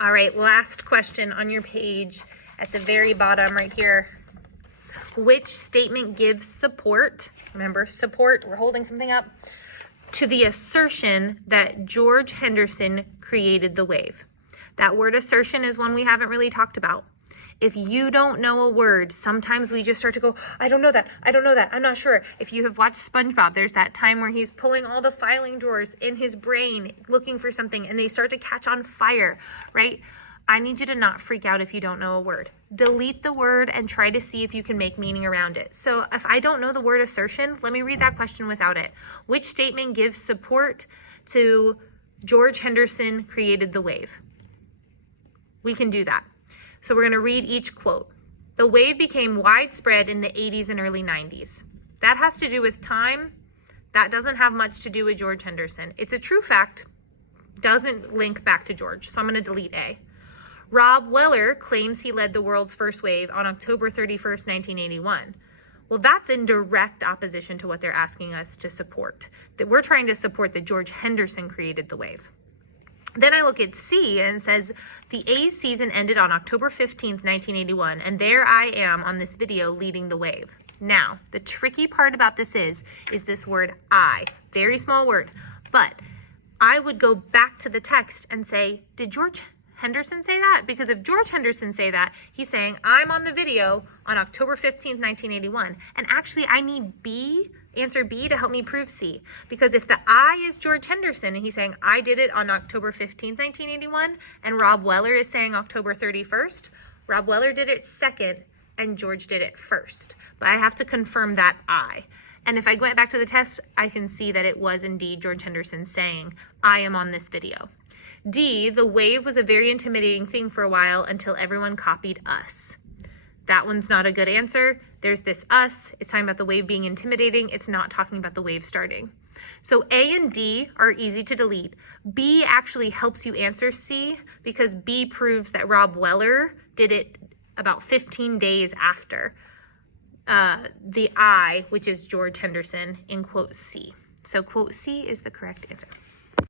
All right, last question on your page at the very bottom right here. Which statement gives support, remember support, we're holding something up, to the assertion that George Henderson created the wave? That word assertion is one we haven't really talked about. If you don't know a word, sometimes we just start to go, I don't know that, I'm not sure. If you have watched SpongeBob, there's that time where he's pulling all the filing drawers in his brain looking for something and they start to catch on fire, right? I need you to not freak out if you don't know a word. Delete the word and try to see if you can make meaning around it. So if I don't know the word assertion, let me read that question without it. Which statement gives support to George Henderson created the wave? We can do that. So we're going to read each quote. The wave became widespread in the 80s and early 90s. That has to do with time. That doesn't have much to do with George Henderson. It's a true fact. Doesn't link back to George. So I'm going to delete A. Rob Weller claims he led the world's first wave on October 31st, 1981. Well, that's in direct opposition to what they're asking us to support. That we're trying to support that George Henderson created the wave. Then I look at C and it says the A's season ended on October 15th, 1981, and there I am on this video leading the wave. Now, the tricky part about this is this word I, very small word, but I would go back to the text and say, did George Henderson say that? Because if George Henderson say that, he's saying, I'm on the video on October 15th, 1981. And actually, I need answer B to help me prove C. Because if the I is George Henderson and he's saying, I did it on October 15th, 1981, and Rob Weller is saying October 31st, Rob Weller did it second and George did it first. But I have to confirm that I. And if I went back to the test, I can see that it was indeed George Henderson saying, I am on this video. D, the wave was a very intimidating thing for a while until everyone copied us. That one's not a good answer. There's this us. It's talking about the wave being intimidating. It's not talking about the wave starting. So A and D are easy to delete. B actually helps you answer C because B proves that Rob Weller did it about 15 days after the I, which is George Henderson, in quote C. So quote C is the correct answer.